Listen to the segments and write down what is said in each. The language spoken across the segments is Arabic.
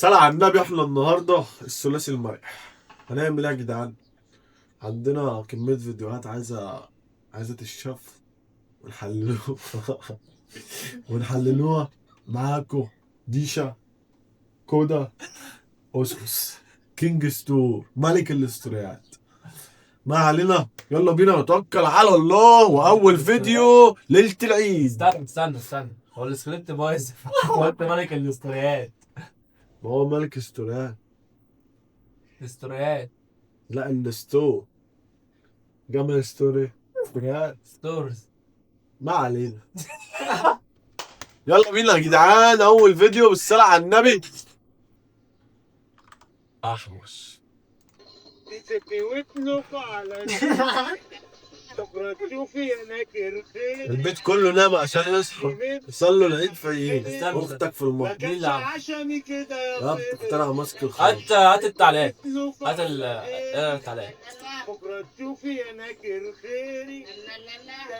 الصلاة على النبي. احنا النهارده الثلاثي المرح هنعمل ايه يا جدعان؟ عندنا كمية فيديوهات عايزة تتشاف ونحللوها ونحللوها معاكم. ديشا، كودا، اوسكوس، كينج ستور، ملك الاستوريات. ما علينا، يلا بينا نتوكل على الله. واول فيديو ليلة العيد. استنى هو السكريبت بايظ. هو انت ملك الاستوريات. ما هو ملك استوريات. الاستوريات لا الستور جمع ستوري استوريات. ستورز. ما علينا. يلا بينا يا جدعان، اول فيديو بالصلاة على النبي. احمس البيت كله نام عشان يصحى يصلوا العيد فايقين. اختك في المطبخ. مين اللي عم؟ يا بتقتنع ماسك الخير. هات التعليق. هات التعليق. بكره تشوفي انا خيري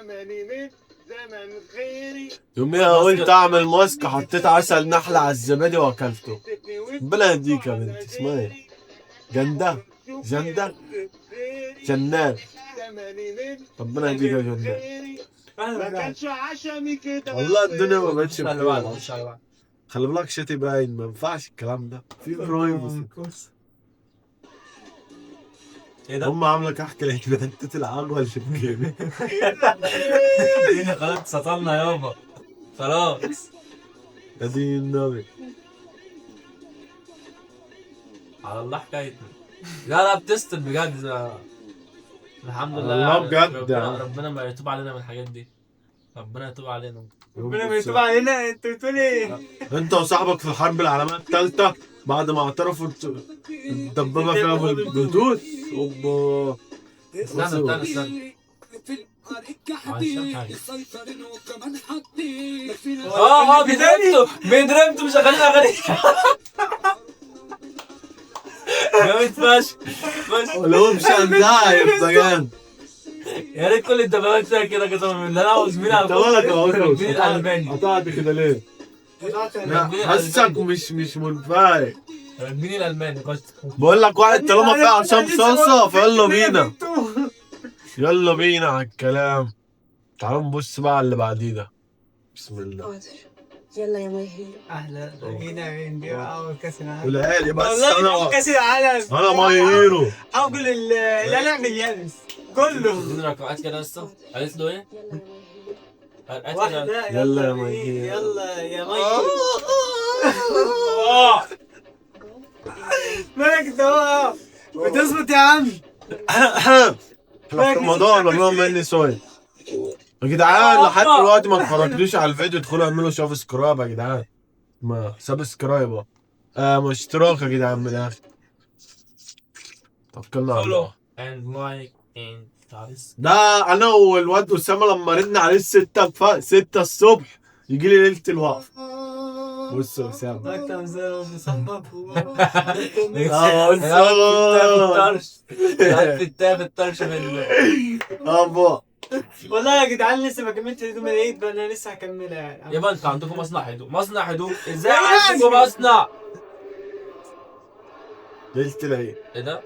زماني من زمن خيري. يوميها قلت اعمل ماسك، حطيت عسل نحلة على الزبادي واكلته. ربنا يهديك يا بنتي. اسمها ايه؟ جندة جنات. ربنا يهديك يا جنات. ما كانش عشمي كده. والله الدنيا ما بقتش خلي بخير. بالك. خلي بالك شتي باين، ما ينفعش الكلام ده في برايفسي. ايه ده؟ هم عامله كحك العيد العجوه اللي في جيبي. خلاص سطلنا يابا. خلاص. يا دين النبي. على الله حكايتنا. لا بتستر بجد. الحمد لله. الله بجد. ربنا ما يتوب علينا من الحاجات دي. ربنا يتوب علينا. ربنا ما يتوب علينا. انت بتقول ايه؟ انت وصاحبك في الحرب العالميه الثالثه بعد ما اعترفوا الدبابه فيها بالبلوتوث. اوبا. استنى. بيدرمتوا مشغلين اغاني. جامد فشخ. لو مش عندها يبقى جامد. يا ريت كل الدبابات فيها كده قسما بالله. انا وزميلي على انت مالك يا الفوز عمر؟ الالماني. قطعت كده ليه؟ لا حاسسك مش منفعل. مين الالماني؟ بقول لك واحد طالما فيها عصام صلصه فيلا بينا. يلا بينا على الكلام. تعالوا نبص بقى على اللي بعديه ده. بسم الله. يلا يا ميهي. اهلا هنا من دي اول كاس العالم. والعيال بس والله كاس العالم. انا ماي هيرو. اقول لا نعمل يابس كله. اديني رقمات كده يا اسطى. قالت له ايه؟ واحدة. يلا يا ميهي. يلا يا ميهي. مالك ده؟ بتظبط يا عم. احنا في رمضان والله مني سوي يا جدعان. لحد دلوقتي ما اتفرجتوش على الفيديو ادخلوا اعملوا سبسكرايب يا جدعان. ما سبسكرايب اشتراك يا جدعان من الاخر. توكلنا على الله. ده انا والواد اسامه لما ردنا عليه 6 الصبح يجي لي ليله الوقفه. بص يا اسامه. اكتر مصبب. الطرش من ابا والله يا جدعان لسه ما كملتش هدوم العيد بقى. انا لسه هكملها يعني. يابا انتوا عندكم مصنع هدوم ازاي عندكم مصنع؟ ليله العيد. ايه ده؟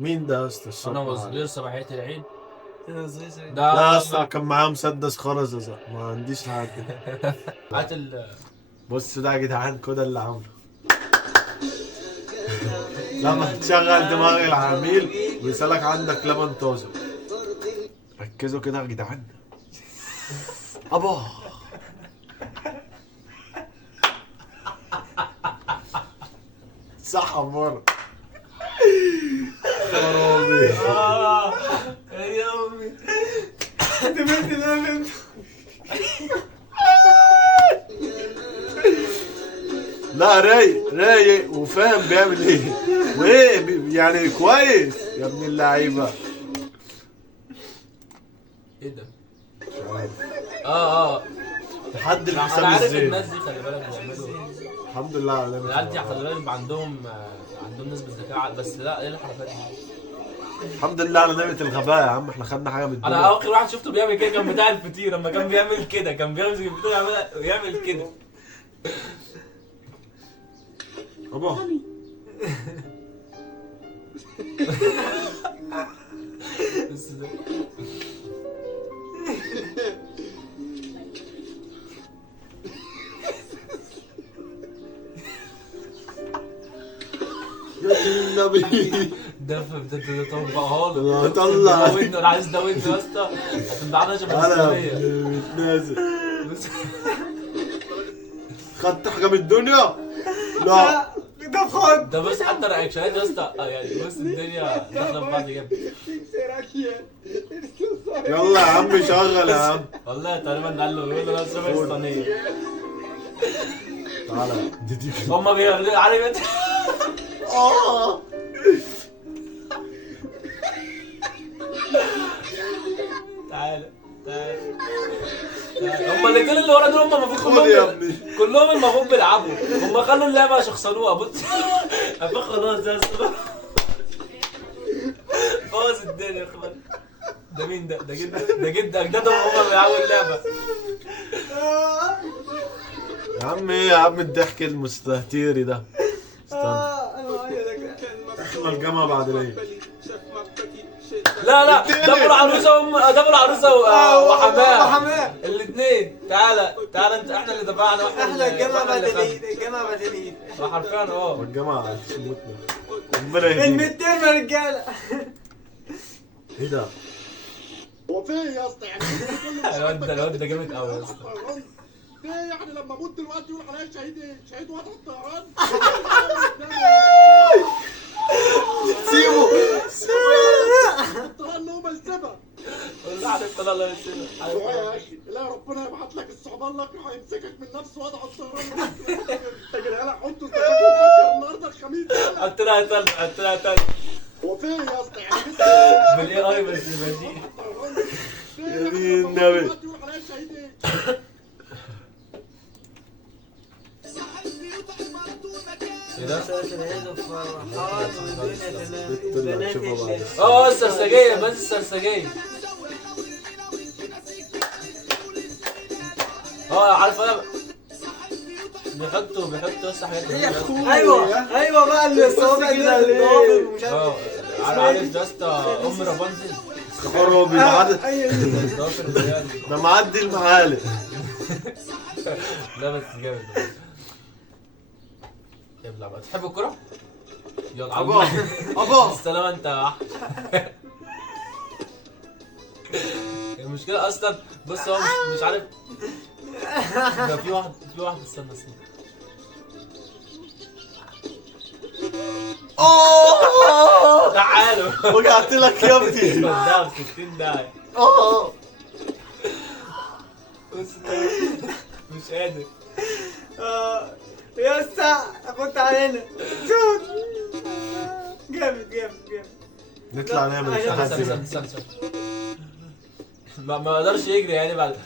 مين ده يا اسطى الصبح؟ انا وزير صباحيه العيد. لا ده يا اسطى كان معاه مسدس خرز. ما عنديش حاجه. هات بص ده يا جدعان كده اللي عامله. لما تشغل دماغ العميل ويسألك عندك لبن طازج. ركزوا كده يا جدعان. ابا صح مرة. خرابي. يا امي. لا رايق وفاهم بيعمل ايه وايه يعني كويس يا ابن اللعيبه. ايه ده؟ اه لحد انا الحساب عارف ازاي. الناس دي خلي بالك بيعملوا. الحمد لله على العيال دي نعمة خلي بالك عندهم نسبة ذكاء. بس لا ايه الحركات دي؟ الحمد لله على نعمة الغباء يا عم. احنا خدنا حاجه من الدنيا. انا اخر واحد شفته بيعمل كده كان بتاع الفطير. لما كان بيعمل كده كان بيمسك الفطير يعمل كده. ابا بس ده يا دين النبي ده طبقها له. لا، طلع. ده ودنه، انا عايز ده ودنه يا اسطى. هتمدعنا شبه انا الاسلاميه. نازل. بس خدت حاجه من الدنيا؟ لا ده خد. ده بص حتى رياكشنات يا اسطى، يعني بص الدنيا داخله في بعض جامد. يلا يا عم شغل يا عم. والله تقريبا قال له يقول له نفس شبه الاسلاميه. تعالى دي هما بيغلوا عارف انت. تعالى تعالى. هما الاثنين اللي ورا دول هما المفروض خد يا كلهم ابني. كلهم المفروض بيلعبوا. هما خلوا اللعبه شخصنوها. بص أبقى خلاص يا اسطى باظ الدنيا خلاص. ده مين ده؟ ده جد اجدادهم هما بيلعبوا اللعبه. يا عم ايه يا عم الضحك المستهتيري ده؟ استنى احنا الجامعة بعد العيد. لا لا ده ابو العروسه ده ابو العروسه وحماه وحماه. الاثنين. تعالى تعالى انت، احنا اللي دفعنا واحنا احنا الجامعة بعد اللي العيد، الجامعة بعد العيد. حرفيا الجامعة هتموتنا. ربنا يهدينا. المتين يا رجالة. ايه ده؟ هو فين يا اسطى يعني؟ الواد ده جامد قوي يا اسطى. ليه يعني لما اموت دلوقتي يقول عليا شهيد ايه؟ شهيد وضع الطيران؟ سيبه الطيران اللي هو ملزمه. والله عارف طلع الله يسلمك. روح يا اخي، لا ربنا يبعت لك الصعبان لك وهيمسكك من نفسه وضع الطيران. يا جدعان حطوا النهارده الخميس. قلت لها تلج قلت لها تلج هو فين يا اسطى يعني؟ بالاي اي بس ماشي. يا دين النبي. يقول عليا شهيد ايه؟ ايه ده؟ البنات السرسجيه بس السرسجيه. عارف انا بيحطوا بس حاجات ايوه بقى الصوابع كده الضوافر ومش عارف عارف يا اسطى ام رابنزل. خرابي معدي. الضوافر اللي هي ده معدي المعالم. لا بس جامد. يلا بقى تحب الكرة؟ يلا على ابا ابا السلامة انت يا احمد. المشكلة اصلا بص هو مش عارف. ده في واحد استنى تعالوا وقعت لك يا ابني. ده 60 داعي. بص مش قادر. يا اسطى كنت علينا شوت. جامد نطلع نعمل التحدي ده. استنى ما قدرش يجري يعني بعد.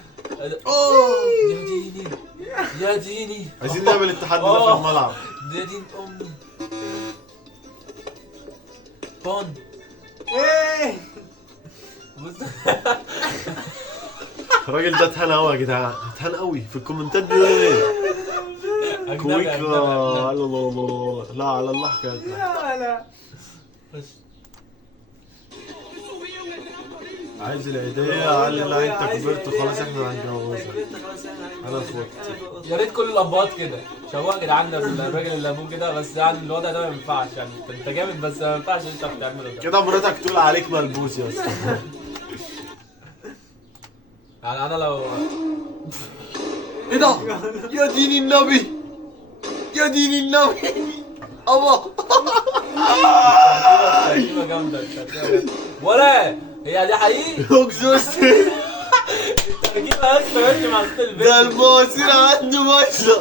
يا ديني عايزين نعمل التحدي ده في الملعب. ده دين امي بون. بص الراجل ده اتهان قوي يا جدعان، اتهان قوي. في الكومنتات بيقولوا ايه؟ كويك. لا على الله حكايتنا. لا عايز العيدية. قال لي لا انت كبرت خلاص احنا هنجوزك. انا فوت. يا ريت كل الابهات كده شوقوا يا جدعان الراجل اللي ابوه كده. بس يعني الوضع ده ما ينفعش. يعني انت جامد بس ما ينفعش انت بتعمله ده. كده مراتك تقول عليك ملبوس يا اسطى. يعني انا لو ايه ده؟ يا دين النبي يا دين النبي. ابا تركيبه جامده ولا هي دي حقيقي. اكزوست. التركيبه يا اسطى ماشي مع ست البيت. ده المواسير عنده ماشيه.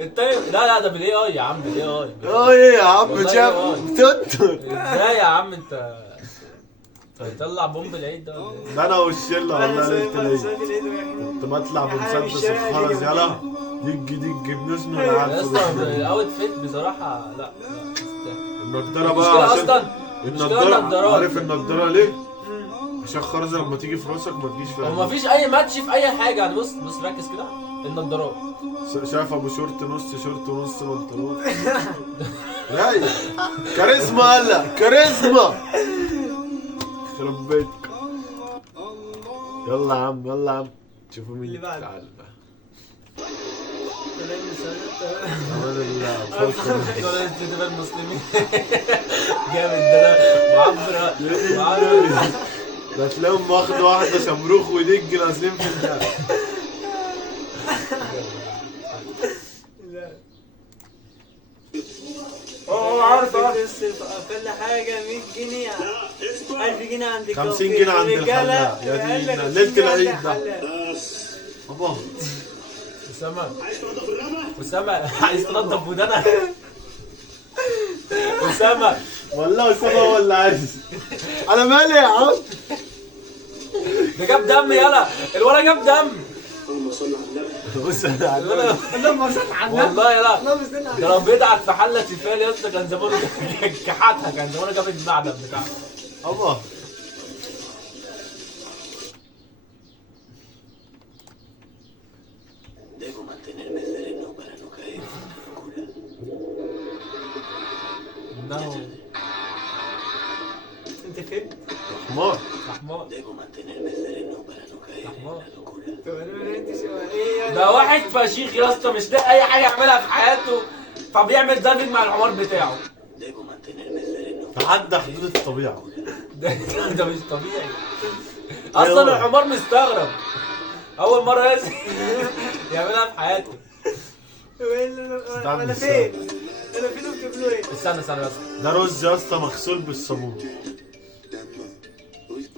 التاني لا ده بالاي اي يا عم بالاي اي. ايه يا عم والله شاف AI. تنطر. ازاي يا عم انت هيطلع بومب العيد ده ولا ايه؟ ده انا والشله والله ليله العيد. كنت بطلع بمسدس الخرز يلا دج بنسمع يا العيال. اسطى الاوت فيت بصراحه لا النضاره بقى المشكله عشان اصلا النضاره. عارف النضاره ليه؟ عشان الخرزه لما تيجي في راسك ما تجيش في هو مفيش اي ماتش في اي حاجه يعني. بص ركز كده النضارات. شايف ابو شورت نص شورت ونص بنطلون. رايق. كاريزما هلا كاريزما. يخرب بيتك. يلا يا عم يلا يا عم. شوفوا مين اللي بعده. تعال بقى. طالعين من السعودية. امان الله. فوق. دول انتداب المسلمين. جامد ده معبر معبر. ده تلاقيهم واخدوا واحدة شمروخ ودج نازلين في الجنة. لا. عارف كل حاجة 100 جنيه 1000 جنيه عند 50 جنيه عند الحلاق. يا دينا ليلة العيد ده. ابا أسامة أسامة عايز تنضف ودانك. أسامة والله سما ولا عايز. انا مالي يا عم. ده جاب دم يلا الولد جاب دم. اللهم صل على النبي. بص انا عندنا. اللهم صل على النبي. والله يلا اللهم صل على ده لو بيدعك في حلة تيفال يا اسطى كان زمانه كحتها كان زمانه جاب المعدن بتاعه. ابا Debo mantenerme sereno para no caer en locura. إنه انت فين؟ حمار. حمار. Debo mantenerme sereno para no caer en la locura. طب انا ما فهمتش هو ايه ده واحد فشيخ يا اسطى مش لاقي أي حاجة يعملها في حياته فبيعمل دايفنج مع الحمار بتاعه. Debo mantenerme sereno. تعدى حدود الطبيعة. ده مش طبيعي. أصلا الحمار مستغرب. أول مرة لازم يعملها في حياته. انا فين؟ انا فين وبتعملوا ايه؟ استنى بس. ده رز يا اسطى مغسول بالصابون.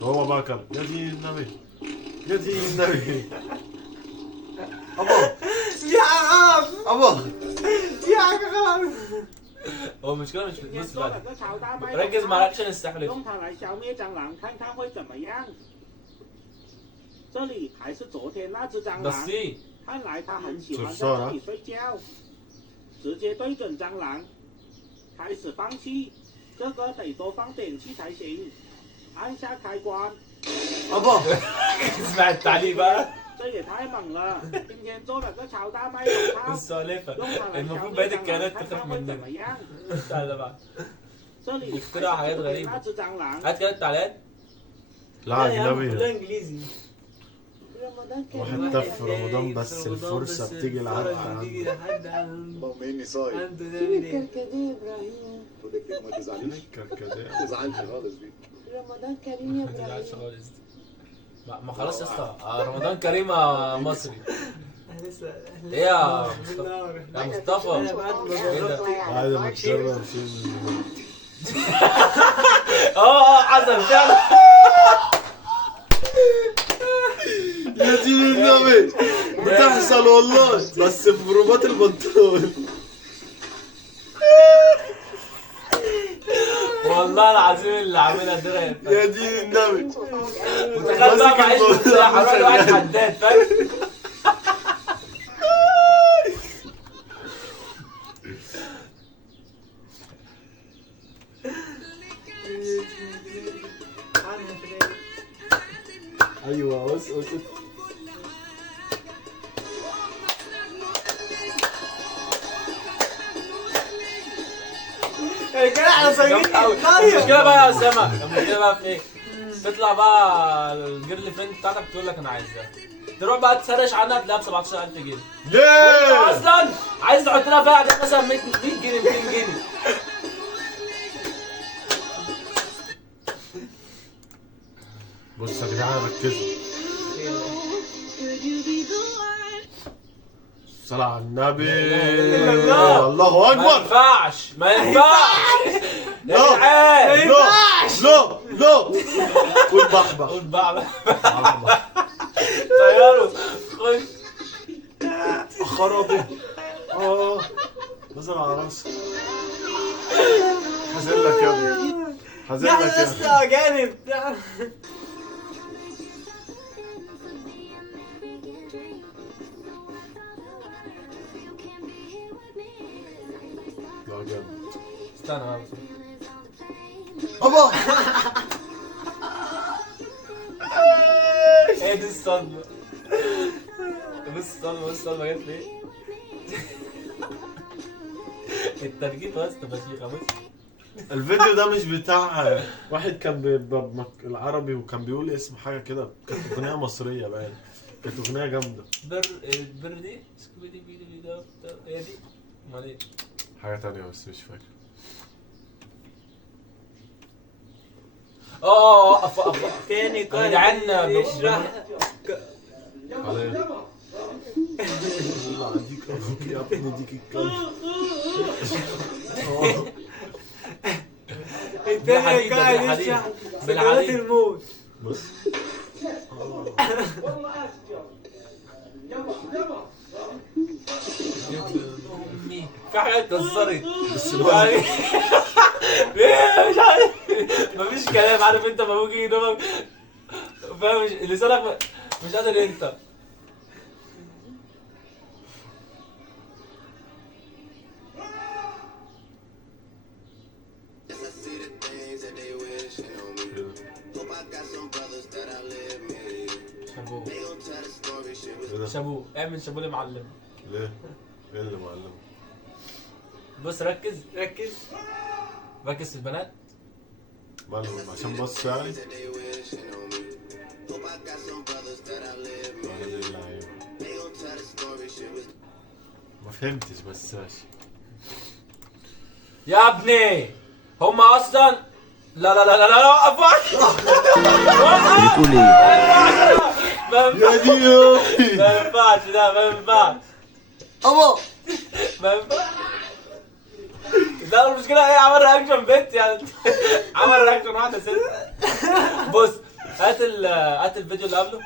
هو بقى كان يا دين النبي يا دين النبي. ابا في حاجة ابا في حاجة غلط. هو المشكلة مش في 今天 بص 多了 بقى 个乔大麦， ركز مع الأكشن السحلي. 用它来消灭蟑螂，看看会怎么样。这里还是昨天那只蟑 بس 螂， إيه 看来它很喜欢在 就是啊 这里睡觉。直接对准蟑螂，开始放气，这个得多放点气才行。按下开关， ابا اسمع التعليق بقى 这也太猛了！今天做了个乔大麦用它， السالفة 用它来消 المفروض 灭 بقية 蟑 الكائنات 螂，看 تخاف 看会怎么 مننا 样。 تعالى بقى 这里 اختراع 还是 حاجات 昨天 غريبة 那只蟑螂。 هات كده التعليقات. لا كلها اجنبي. انجليزي. واحد تف في رمضان بس الفرصة بتيجي لحد بتيجي عنده. لحد عنده. طمني صايم. عنده نعمل ايه؟ كركديه ابراهيم. خد كده ما تزعليش. كركديه. ما تزعلش خالص دي. رمضان كريم يا ما تزعلش ابراهيم. خالص دي. ما خلاص يا اسطى رمضان كريم مصري. احنا لسه ايه يا مصطفى؟ بالنار. يا مصطفى انا بعد ما ايه ده؟ جربت بعد ما تجرب شيء من حصل فعلا. يا دين النبي بتحصل والله بس في رباط البنطلون. والله العظيم اللي عاملها درع. يا دين النبي وتخيل بقى معيش مفتاح هروح واحد حداد فاهم؟ ايوه بص كده احنا صايمين. المشكلة بقى يا أسامة المشكلة بقى في إيه؟ تطلع بقى الجيرل فريند بتاعتك تقول لك أنا عايزها تروح بقى تسرش عنها تلاقيها ب 17000 جنيه وأنت ليه؟ أصلا عايز تحط لها فيها عدد مثلا 100 جنيه 200 جنيه. بص يا جدعان ركزوا. صلاة على النبي. الله. الله ما اكبر. ينفعش ما ينفعش يا لا جدعان لا لا قول بحبح. قول بقى طياره خش خرابي. نزل على راسي. حازل لك يا ابني حازل لك احنا يا ابني. لسه اجانب. يا جامد. استنى بقى ابا ايه دي الصدمة بص ما جت فين. الترجيف يا اسطى بشيخه بص. الفيديو ده مش بتاع واحد كان العربي وكان بيقول اسم حاجه كده، كانت اغنيه مصريه باين، كانت اغنيه جامده. البر دي سكويدي بيدي ده هي دي. امال ايه؟ حاجه تانية بس مش فاكر. اقف تاني يا قال جدعان يشرح على الله عليك يا ابني ديك الكلب. التاني قال يشرح سكرات الموت. بص امي في حاجه اتكسرت بس يعني. مش عارف مفيش كلام، عارف انت ما بيجي يدوبك فاهم لسانك مش قادر انت. شابوه اعمل شابوه لمعلم. ليه؟ ايه اللي معلم؟ بص ركز ركز في البنات. معلم عشان بص يعني. ما فهمتش بس ماشي. يا ابني هما اصلا لا وقف بتقول ايه؟ يا دي ما ينفعش لا ما ينفعش ابا ما ينفعش. لا المشكلة ايه عمل رياكشن بنت يعني. عمل رياكشن واحدة ست. بص هات الفيديو اللي قبله.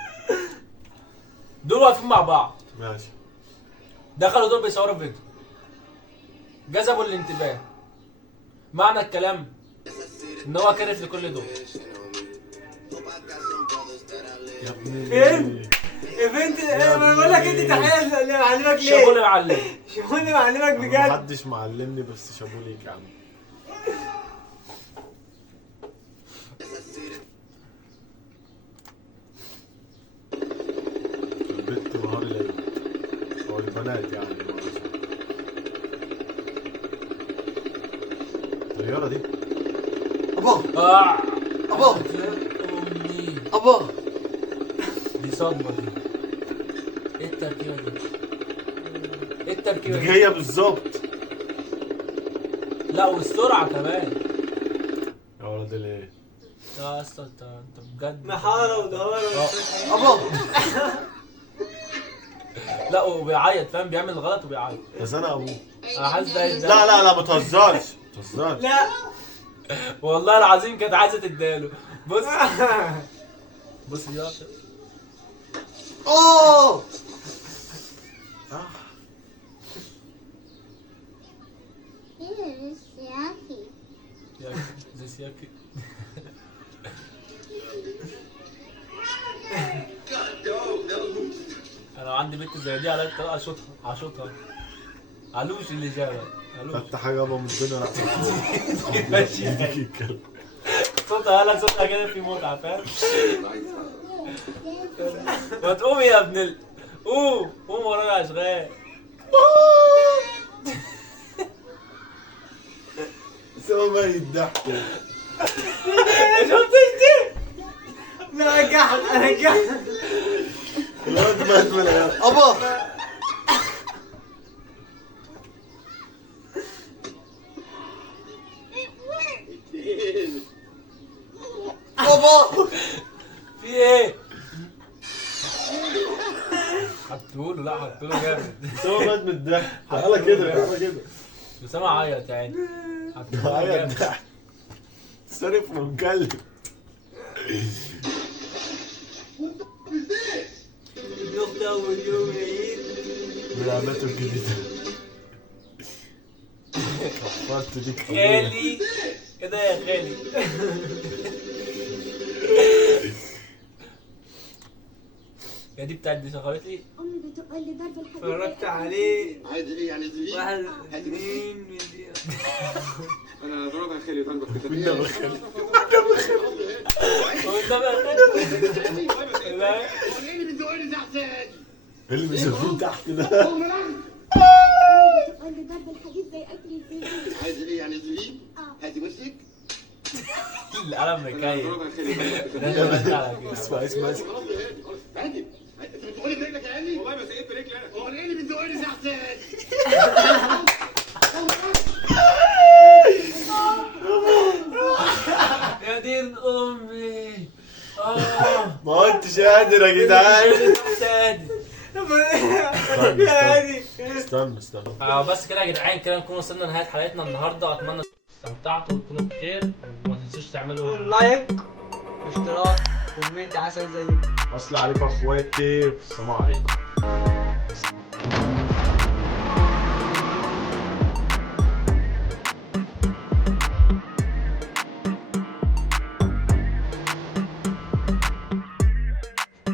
دول واقفين مع بعض ماشي. دخلوا دول بيصوروا فيديو جذبوا الانتباه. معنى الكلام ان هو كارف لكل دول. يا ابني فهمت؟ يا بنت انا بقول لك انت تحيه اللي معلمك ليه؟ شابوه لمعلم. شابوه اللي معلمك بجد. محدش معلمني بس شابوه ليك يا عم. البت نهار العيد او البنات يعني. الطيارة دي ابا ابا امي ابا دي صدمة دي. ايه التركيبة دي؟ ايه التركيبة دي دي؟ هي بالظبط. لا والسرعة كمان. يا ولد الايه؟ يا اسطى انت بجد محارة ودهارة. ابا لا وبيعيط فاهم بيعمل غلط وبيعيط. بس انا ابوه. انا حاسس ده لا ما تهزرش ما تهزرش. لا والله العظيم كانت عايزة تداله. بص يا اوه زي سياكي. انا لو عندي بنت زي دي على الطريقة اشوطها. علوش اللي جابها علوش. خدت حاجه ابا من الدنيا راح ماشي يديك الكلب. صوتها هلا صوتها كده في متعة فاهم. ما تقوم يا ابن قوم ورايا يا اشغال. سوى ما يضحكوا. شفتش دي؟ لا رجعت الواد مات من العيال. ابا ابا في ايه؟ حطوله لا حطوله جامد. سوى مات من الضحك. تعالى كده تعالى كده. اسامة عيط يا عيني. حطوله عيط جامد. ضحك. صرف منكلب. الأخت أول يوم العيد بلعبته الجديدة. كفرت ديك خالي ايه ده يا خالي؟ يا دي بتاعت دي شغلت لي. امي بتقول لي ضرب الحديد اتفرجت عليه عايز ايه يعني زي 1 2 مليون. انا ضربها خالي تنجح كده كنا بخير. هو ده بقى خالي؟ لا ايه اللي بتزورني تحت؟ ايه اللي بيسموه تحت ده؟ عند ضرب الحديد زي اكل الزبيب. عايز ايه يعني زبيب؟ هاتي وشك. القلم انا مكيف. هضربك خلي بالك. اسمع اسمع اسمع. خلاص يا هادي خلاص. هادي انت بتقولي برجلك يا هادي؟ والله ما سقيت برجلي انا. هو انا ايه اللي بتزقني تحت يا هادي؟ يا دين امي. ما كنتش قادر يا جدعان. استنى استنى. بس كده يا جدعان، كده نكون وصلنا لنهايه حلقتنا النهارده. اتمنى استمتعتوا وتكونوا بخير، وما تنسوش تعملوا لايك واشتراك وكومنت عسل زي اصل عليكم اخواتي، السلام عليكم.